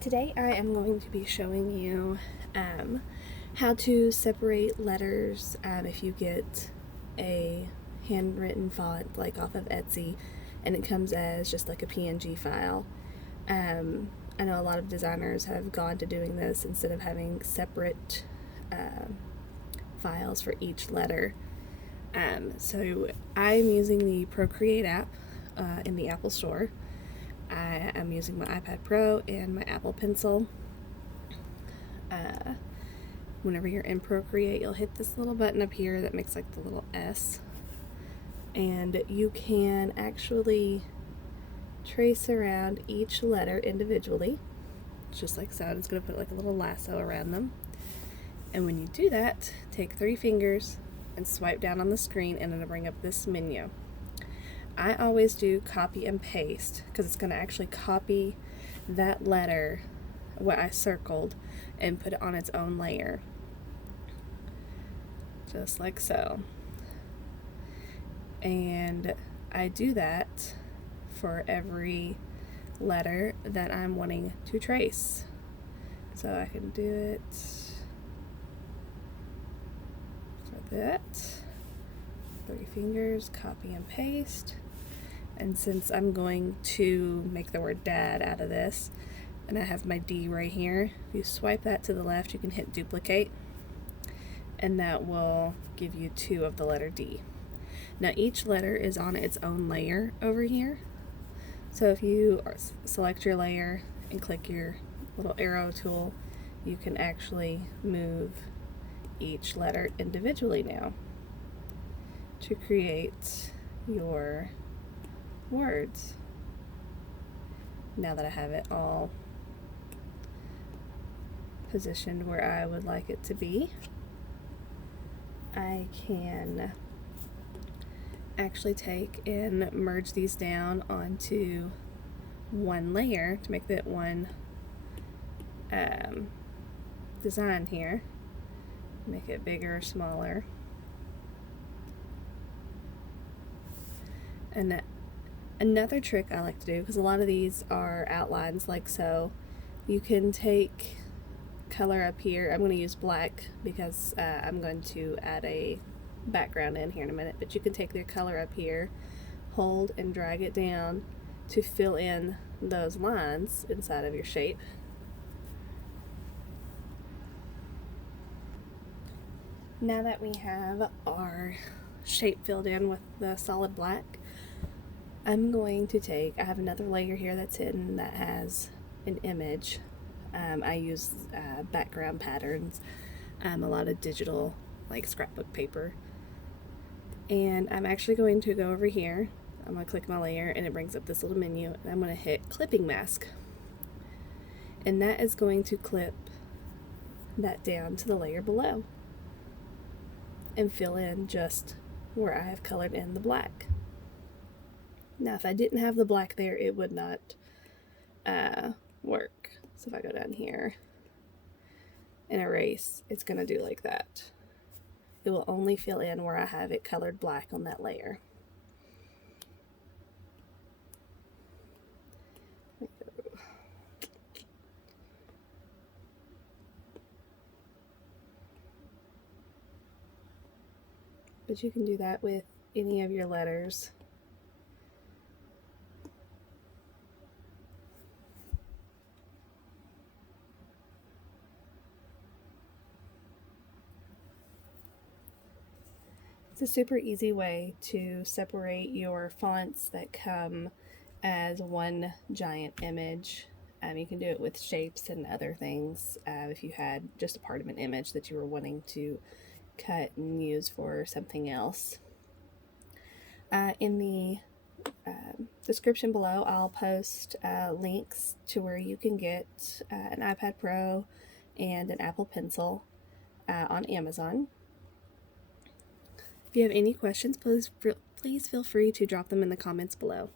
Today I am going to be showing you how to separate letters if you get a handwritten font like off of Etsy and it comes as just like a PNG file. I know a lot of designers have gone to doing this instead of having separate files for each letter. So I'm using the Procreate app in the Apple Store. I am using my iPad Pro and my Apple Pencil. Whenever you're in Procreate, you'll hit this little button up here that makes like the little S, and you can actually trace around each letter individually, just like so. It's going to put like a little lasso around them, and when you do that, take 3 fingers and swipe down on the screen, and it'll bring up this menu. I always do copy and paste because it's going to actually copy that letter, what I circled, and put it on its own layer. Just like so. And I do that for every letter that I'm wanting to trace. So I can do it for that. 3 fingers, copy and paste. And since I'm going to make the word dad out of this, and I have my D right here, if you swipe that to the left, you can hit duplicate, and that will give you 2 of the letter D. Now each letter is on its own layer over here. So if you select your layer and click your little arrow tool, you can actually move each letter individually now to create your words. Now that I have it all positioned where I would like it to be, I can actually take and merge these down onto one layer to make that one design here. Make it bigger or smaller. And another trick I like to do, because a lot of these are outlines like so, you can take color up here. I'm going to use black because I'm going to add a background in here in a minute, but you can take their color up here, hold and drag it down to fill in those lines inside of your shape. Now that we have our shape filled in with the solid black, I'm going to I have another layer here that's hidden that has an image. I use background patterns, a lot of digital like scrapbook paper, and I'm actually going to go over here. I'm going to click my layer and it brings up this little menu, and I'm going to hit clipping mask, and that is going to clip that down to the layer below and fill in just where I have colored in the black. Now if I didn't have the black there, it would not work. So if I go down here and erase, it's going to do like that. It will only fill in where I have it colored black on that layer. But you can do that with any of your letters. It's a super easy way to separate your fonts that come as one giant image. You can do it with shapes and other things if you had just a part of an image that you were wanting to cut and use for something else. In the description below, I'll post links to where you can get an iPad Pro and an Apple Pencil on Amazon. If you have any questions, please feel free to drop them in the comments below.